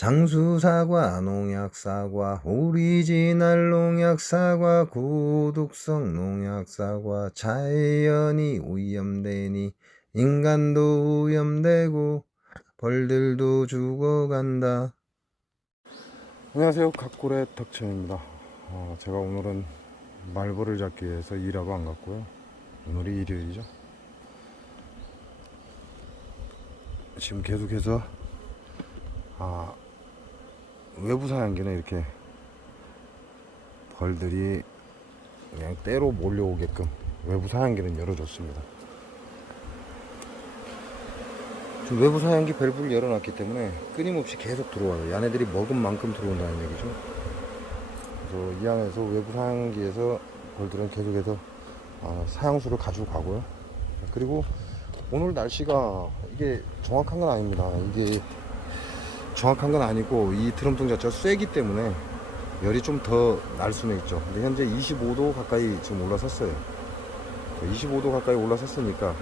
장수사과, 농약사과, 오리지널 농약사과, 고독성 농약사과, 자연이 오염되니 인간도 오염되고 벌들도 죽어간다. 안녕하세요, 각골의 덕천입니다. 제가 오늘은 말벌을 잡기 위해서 일하고 안 갔고요. 오늘이 일요일이죠. 지금 계속해서 외부 사냥기는 이렇게 벌들이 그냥 때로 몰려오게끔 외부 사냥기는 열어줬습니다. 지금 외부 사냥기 밸브를 열어놨기 때문에 끊임없이 계속 들어와요. 얘네들이 먹은 만큼 들어온다는 얘기죠. 그래서 이 안에서 외부 사냥기에서 벌들은 계속해서 사냥수를 가지고 가고요. 그리고 오늘 날씨가 이게 정확한 건 아닙니다. 이게 정확한 건 아니고 이 드럼통 자체가 쇠기 때문에 열이 좀 더 날 수는 있죠. 근데 현재 25도 가까이 지금 올라섰어요. 25도 가까이 올라섰으니까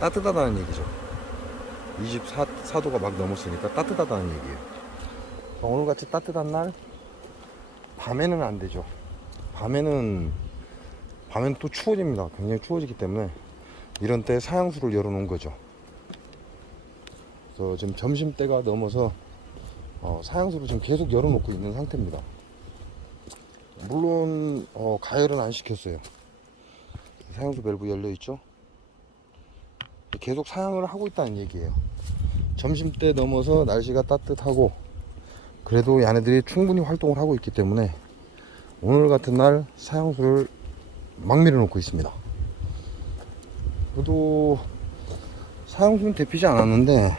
따뜻하다는 얘기죠. 24도가 막 넘었으니까 따뜻하다는 얘기예요. 오늘같이 따뜻한 날 밤에는 안 되죠. 밤에는 또 추워집니다. 굉장히 추워지기 때문에 이런 때 사양수를 열어놓은 거죠. 그래서 지금 점심때가 넘어서 사양수를 지금 계속 열어놓고 있는 상태입니다. 물론 가열은 안 시켰어요. 사양수 밸브 열려있죠. 계속 사양을 하고 있다는 얘기예요. 점심때 넘어서 날씨가 따뜻하고 그래도 얘네들이 충분히 활동을 하고 있기 때문에 오늘 같은 날 사양수를 막 밀어놓고 있습니다. 그래도 사양수는 데피지 않았는데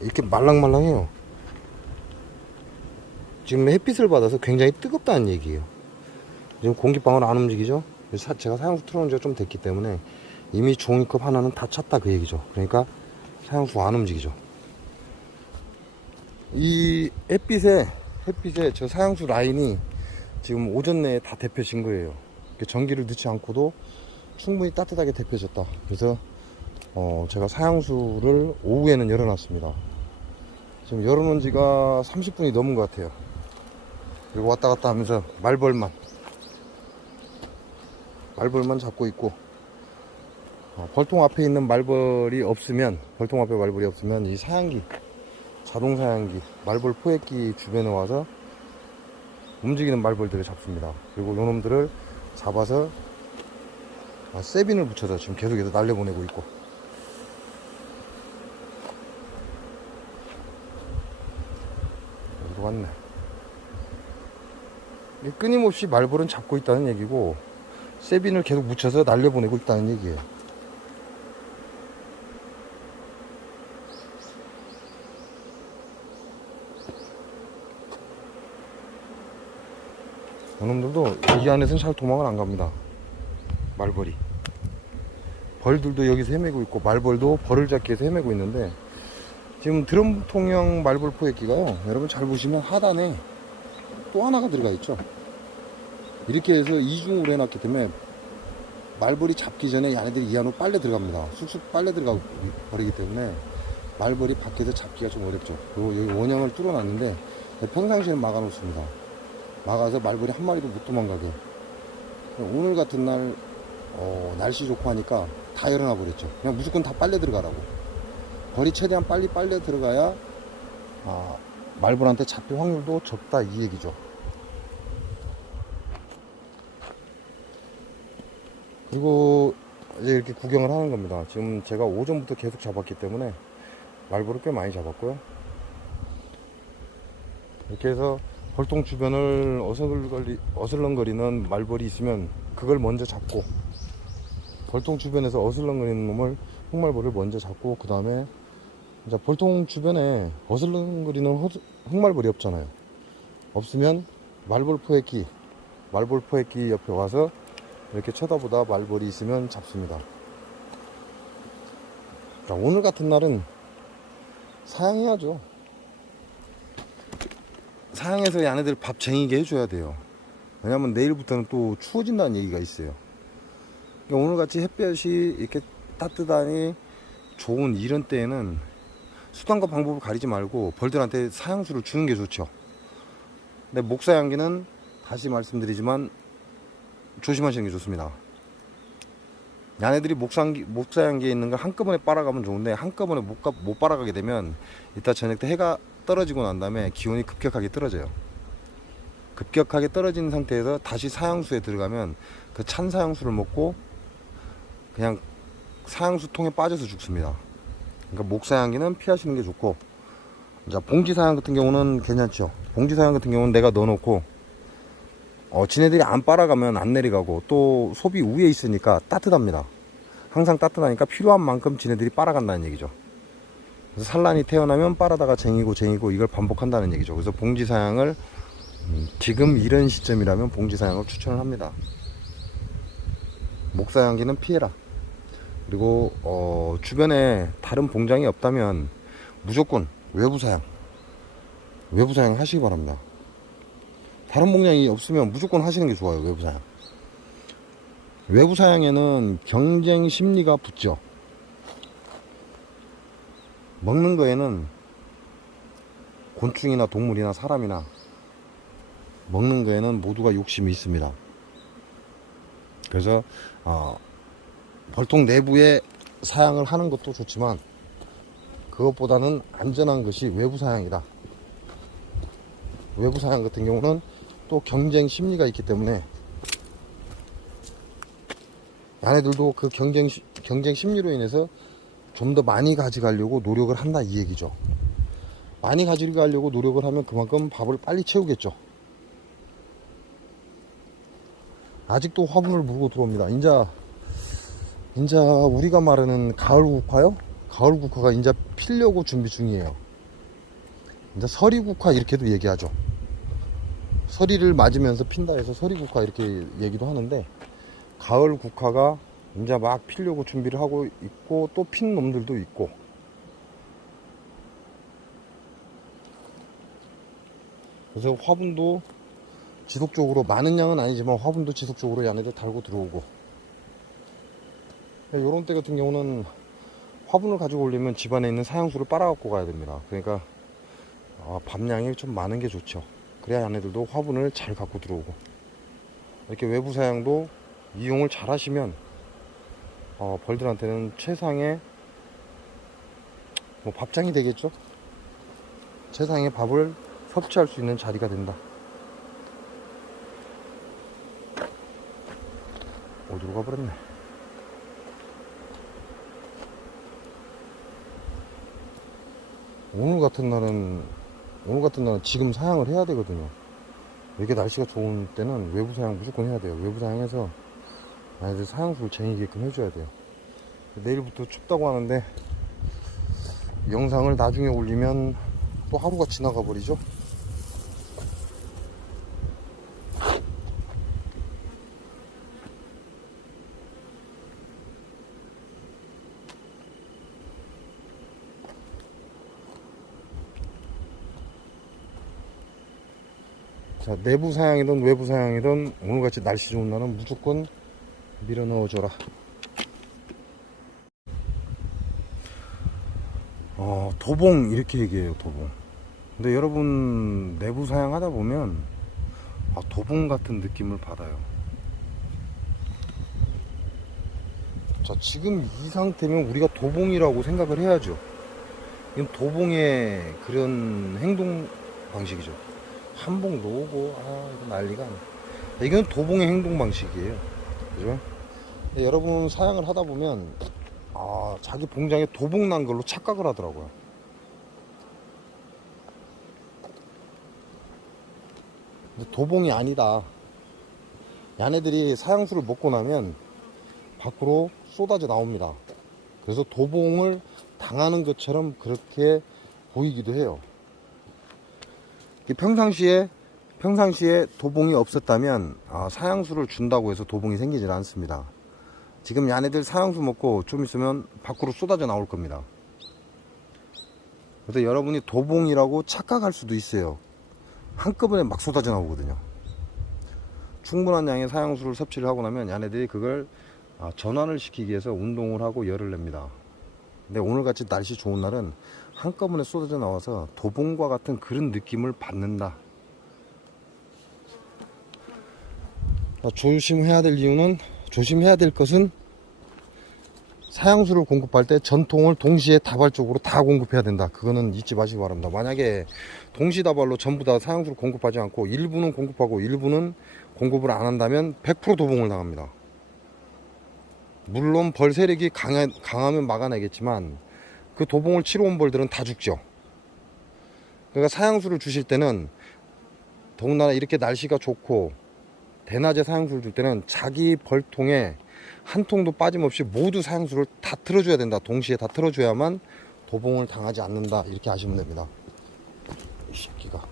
이렇게 말랑말랑해요. 지금 햇빛을 받아서 굉장히 뜨겁다는 얘기예요. 지금 공기방울 안 움직이죠. 제가 사양수 틀어놓은 지가 좀 됐기 때문에 이미 종이컵 하나는 다 찼다 그 얘기죠. 그러니까 사양수 안 움직이죠. 이 햇빛에 저 사양수 라인이 지금 오전 내에 다 데펴진 거예요. 전기를 넣지 않고도 충분히 따뜻하게 데펴졌다. 그래서 제가 사양수를 오후에는 열어놨습니다. 지금 열어놓은 지가 30분이 넘은 것 같아요. 그리고 왔다 갔다 하면서 말벌만 잡고 있고, 벌통 앞에 있는 말벌이 없으면 이 사양기, 자동 사양기, 말벌 포획기 주변에 와서 움직이는 말벌들을 잡습니다. 그리고 요놈들을 잡아서 세빈을 붙여서 지금 계속해서 날려보내고 있고, 여기로 왔네. 끊임없이 말벌은 잡고 있다는 얘기고 세빈을 계속 묻혀서 날려보내고 있다는 얘기예요. 저놈들도 이 안에서는 잘 도망을 안 갑니다. 말벌이. 벌들도 여기서 헤매고 있고 말벌도 벌을 잡기 위해서 헤매고 있는데, 지금 드럼통형 말벌 포획기가요, 여러분 잘 보시면 하단에 또 하나가 들어가 있죠. 이렇게 해서 이중으로 해놨기 때문에 말벌이 잡기 전에 얘네들이 이 안으로 빨려 들어갑니다. 쑥쑥 빨려 들어가 버리기 때문에 말벌이 밖에서 잡기가 좀 어렵죠. 그리고 여기 원형을 뚫어놨는데 평상시에는 막아 놓습니다. 막아서 말벌이 한 마리도 못 도망가게. 오늘 같은 날 날씨 좋고 하니까 다 열어놔 버렸죠. 그냥 무조건 다 빨려 들어가라고. 벌이 최대한 빨리 빨려 들어가야 말벌한테 잡힐 확률도 적다 이 얘기죠. 그리고 이제 이렇게 구경을 하는 겁니다. 지금 제가 오전부터 계속 잡았기 때문에 말벌을 꽤 많이 잡았고요. 이렇게 해서 벌통 주변을 어슬렁거리는 말벌이 있으면 그걸 먼저 잡고, 벌통 주변에서 어슬렁거리는 놈을, 흑말벌을 먼저 잡고, 그 다음에 이제 벌통 주변에 어슬렁거리는 흑말벌이 없잖아요. 없으면 말벌 포획기 옆에 와서 이렇게 쳐다보다 말벌이 있으면 잡습니다. 자, 오늘 같은 날은 사양해야죠. 사양해서 얘네들 밥 쟁이게 해줘야 돼요. 왜냐면 내일부터는 또 추워진다는 얘기가 있어요. 그러니까 오늘같이 햇볕이 이렇게 따뜻하니 좋은 이런 때에는 수단과 방법을 가리지 말고 벌들한테 사양수를 주는 게 좋죠. 근데 목사양기는 다시 말씀드리지만 조심하시는 게 좋습니다. 야네들이 목사양기에 있는 걸 한꺼번에 빨아가면 좋은데 한꺼번에 못 빨아가게 되면 이따 저녁 때 해가 떨어지고 난 다음에 기온이 급격하게 떨어져요. 급격하게 떨어진 상태에서 다시 사양수에 들어가면 그 찬 사양수를 먹고 그냥 사양수 통에 빠져서 죽습니다. 그러니까 목사양기는 피하시는 게 좋고, 자, 봉지사양 같은 경우는 괜찮죠. 봉지사양 같은 경우는 내가 넣어놓고 지네들이 안 빨아가면 안 내려가고 또 소비 위에 있으니까 따뜻합니다. 항상 따뜻하니까 필요한 만큼 지네들이 빨아간다는 얘기죠. 그래서 산란이 태어나면 빨아다가 쟁이고 이걸 반복한다는 얘기죠. 그래서 봉지사양을 지금 이런 시점이라면 봉지사양을 추천을 합니다. 목사양기는 피해라. 그리고 주변에 다른 봉장이 없다면 무조건 외부사양 하시기 바랍니다. 다른 봉장이 없으면 무조건 하시는 게 좋아요. 외부사양에는 경쟁 심리가 붙죠. 먹는 거에는 곤충이나 동물이나 사람이나 먹는 거에는 모두가 욕심이 있습니다. 그래서 벌통 내부에 사양을 하는 것도 좋지만 그것보다는 안전한 것이 외부 사양이다. 외부 사양 같은 경우는 또 경쟁 심리가 있기 때문에 야네들도 그 경쟁 심리로 인해서 좀 더 많이 가져가려고 노력을 한다 이 얘기죠. 많이 가져가려고 노력을 하면 그만큼 밥을 빨리 채우겠죠. 아직도 화분을 물고 들어옵니다. 인자 우리가 말하는 가을 국화요? 가을 국화가 인자 피려고 준비 중이에요. 인자 서리 국화 이렇게도 얘기하죠. 서리를 맞으면서 핀다 해서 서리 국화 이렇게 얘기도 하는데, 가을 국화가 인자 막 피려고 준비를 하고 있고 또 핀 놈들도 있고, 그래서 화분도 지속적으로, 많은 양은 아니지만 화분도 지속적으로 얘네들 달고 들어오고, 요런 때 같은 경우는 화분을 가지고 오려면 집안에 있는 사양수를 빨아갖고 가야 됩니다. 그러니까 밥량이 좀 많은 게 좋죠. 그래야 얘네들도 화분을 잘 갖고 들어오고, 이렇게 외부 사양도 이용을 잘 하시면 벌들한테는 최상의 밥장이 되겠죠. 최상의 밥을 섭취할 수 있는 자리가 된다. 어디로 가버렸네. 오늘 같은 날은 지금 사양을 해야 되거든요. 이렇게 날씨가 좋은 때는 외부 사양 무조건 해야 돼요. 외부 사양해서 아이들 사양수를 쟁이게끔 해줘야 돼요. 내일부터 춥다고 하는데 영상을 나중에 올리면 또 하루가 지나가 버리죠. 자, 내부 사양이든 외부 사양이든 오늘같이 날씨 좋은 날은 무조건 밀어 넣어줘라. 도봉 이렇게 얘기해요. 도봉. 근데 여러분 내부 사양 하다 보면 도봉 같은 느낌을 받아요. 자, 지금 이 상태면 우리가 도봉이라고 생각을 해야죠. 이건 도봉의 그런 행동 방식이죠. 한봉 놓고 이거 난리가 아니야. 이건 도봉의 행동 방식이에요. 그죠? 여러분 사양을 하다 보면 자기 봉장에 도봉 난 걸로 착각을 하더라고요. 근데 도봉이 아니다. 야네들이 사양수를 먹고 나면 밖으로 쏟아져 나옵니다. 그래서 도봉을 당하는 것처럼 그렇게 보이기도 해요. 평상시에 도봉이 없었다면 사양수를 준다고 해서 도봉이 생기질 않습니다. 지금 야네들 사양수 먹고 좀 있으면 밖으로 쏟아져 나올 겁니다. 그래서 여러분이 도봉이라고 착각할 수도 있어요. 한꺼번에 막 쏟아져 나오거든요. 충분한 양의 사양수를 섭취를 하고 나면 야네들이 그걸 전환을 시키기 위해서 운동을 하고 열을 냅니다. 근데 오늘같이 날씨 좋은 날은 한꺼번에 쏟아져 나와서 도봉과 같은 그런 느낌을 받는다. 조심해야 될 이유는, 조심해야 될 것은 사양수를 공급할 때 전통을 동시에 다발적으로 다 공급해야 된다. 그거는 잊지 마시기 바랍니다. 만약에 동시다발로 전부 다 사양수를 공급하지 않고 일부는 공급하고 일부는 공급을 안 한다면 100% 도봉을 당합니다. 물론 벌 세력이 강하면 막아내겠지만 그 도봉을 치러 온 벌들은 다 죽죠. 그러니까 사양수를 주실 때는 더군다나 이렇게 날씨가 좋고 대낮에 사양수를 줄 때는 자기 벌통에 한 통도 빠짐없이 모두 사양수를 다 틀어줘야 된다. 동시에 다 틀어줘야만 도봉을 당하지 않는다. 이렇게 아시면 됩니다. 이 새끼가.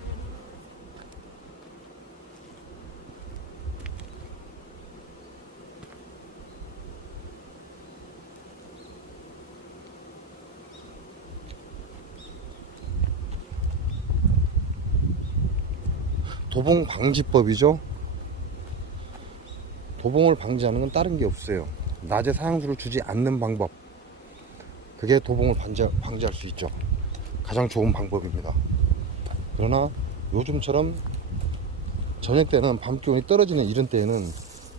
도봉 방지법이죠. 도봉을 방지하는 건 다른 게 없어요. 낮에 사양수를 주지 않는 방법, 그게 도봉을 방지할 수 있죠. 가장 좋은 방법입니다. 그러나 요즘처럼 저녁 때는 밤 기온이 떨어지는 이런 때에는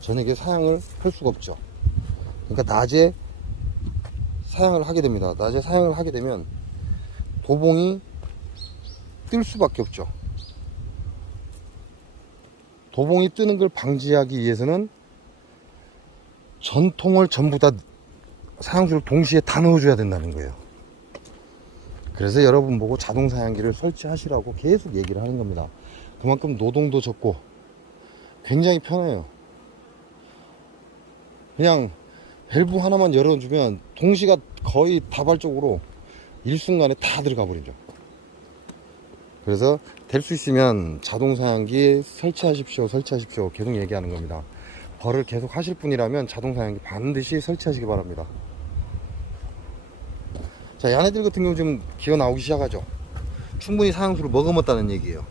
저녁에 사양을 할 수가 없죠. 그러니까 낮에 사양을 하게 됩니다. 낮에 사양을 하게 되면 도봉이 뜰 수밖에 없죠. 도봉이 뜨는 걸 방지하기 위해서는 전통을 전부 다 사양수를 동시에 다 넣어줘야 된다는 거예요. 그래서 여러분 보고 자동 사양기를 설치하시라고 계속 얘기를 하는 겁니다. 그만큼 노동도 적고 굉장히 편해요. 그냥 밸브 하나만 열어주면 동시가 거의 다발적으로 일순간에 다 들어가 버리죠. 그래서 될 수 있으면 자동 사양기 설치하십시오 계속 얘기하는 겁니다. 벌을 계속 하실 분이라면 자동 사양기 반드시 설치하시기 바랍니다. 자, 얘네들 같은 경우 좀 기어 나오기 시작하죠. 충분히 사양수를 머금었다는 얘기예요.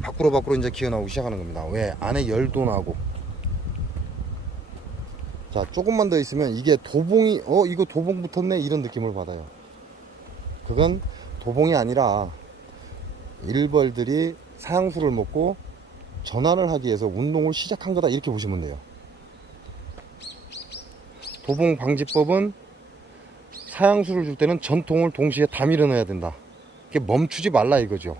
밖으로 이제 기어 나오기 시작하는 겁니다. 왜? 안에 열도 나고. 자, 조금만 더 있으면 이게 도봉이 이거 도봉 붙었네 이런 느낌을 받아요. 그건 도봉이 아니라 일벌들이 사양수를 먹고 전환을 하기 위해서 운동을 시작한 거다, 이렇게 보시면 돼요. 도봉 방지법은 사양수를 줄 때는 전통을 동시에 다 밀어 넣어야 된다. 이게 멈추지 말라 이거죠.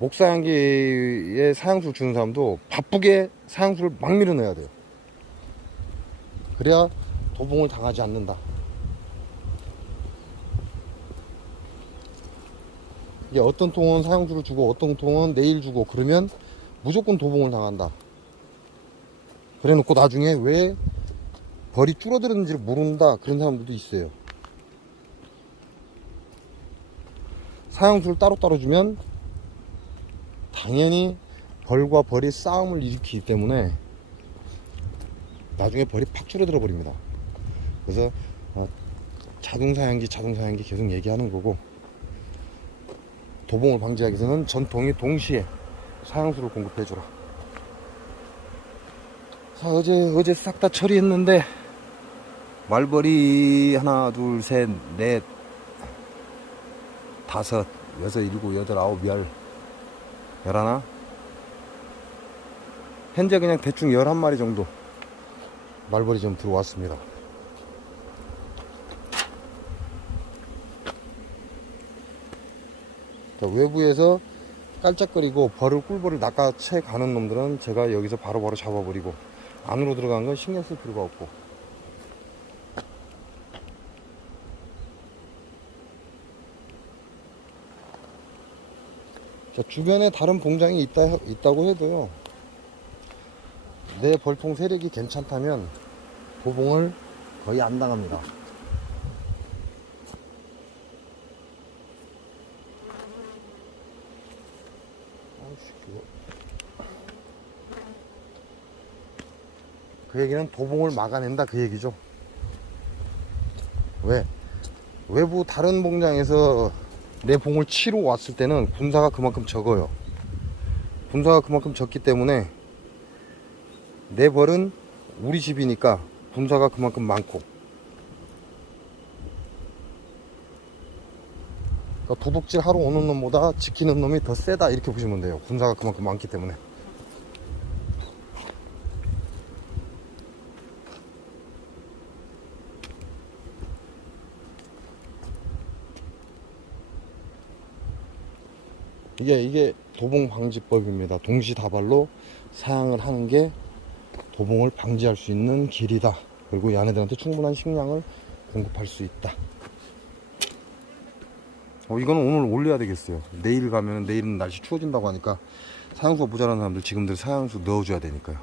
목사양기에 사양수를 주는 사람도 바쁘게 사양수를 막 밀어 넣어야 돼요. 그래야 도봉을 당하지 않는다. 이게 어떤 통은 사양수를 주고 어떤 통은 내일 주고 그러면 무조건 도봉을 당한다. 그래 놓고 나중에 왜 벌이 줄어들었는지를 모른다, 그런 사람들도 있어요. 사양수를 따로따로 주면 당연히 벌과 벌이 싸움을 일으키기 때문에 나중에 벌이 팍 줄어들어 버립니다. 그래서 자동 사양기 계속 얘기하는 거고, 도봉을 방지하기 위해서는 전통이 동시에 사양수를 공급해주라. 자, 어제 싹 다 처리했는데 말벌이 하나 둘 셋 넷 다섯 여섯 일곱 여덟 아홉 열하나, 현재 그냥 대충 11마리 정도 말벌이 좀 들어왔습니다. 자, 외부에서 깔짝거리고 꿀벌을 낚아채 가는 놈들은 제가 여기서 바로바로 잡아버리고, 안으로 들어간 건 신경 쓸 필요가 없고. 자, 주변에 다른 봉장이 있다고 해도요, 내 벌통 세력이 괜찮다면 도봉을 거의 안 당합니다. 그 얘기는 도봉을 막아낸다, 그 얘기죠. 왜? 외부 다른 봉장에서 내 봉을 치러 왔을 때는 군사가 그만큼 적어요. 군사가 그만큼 적기 때문에 내 벌은 우리 집이니까 군사가 그만큼 많고, 그러니까 도둑질 하러 오는 놈보다 지키는 놈이 더 세다 이렇게 보시면 돼요. 군사가 그만큼 많기 때문에. 이게 도봉 방지법입니다. 동시다발로 사양을 하는 게 도봉을 방지할 수 있는 길이다. 그리고 얘네들한테 충분한 식량을 공급할 수 있다. 이거는 오늘 올려야 되겠어요. 내일 가면 내일은 날씨 추워진다고 하니까 사양수가 모자란 사람들 지금들 사양수 넣어줘야 되니까요.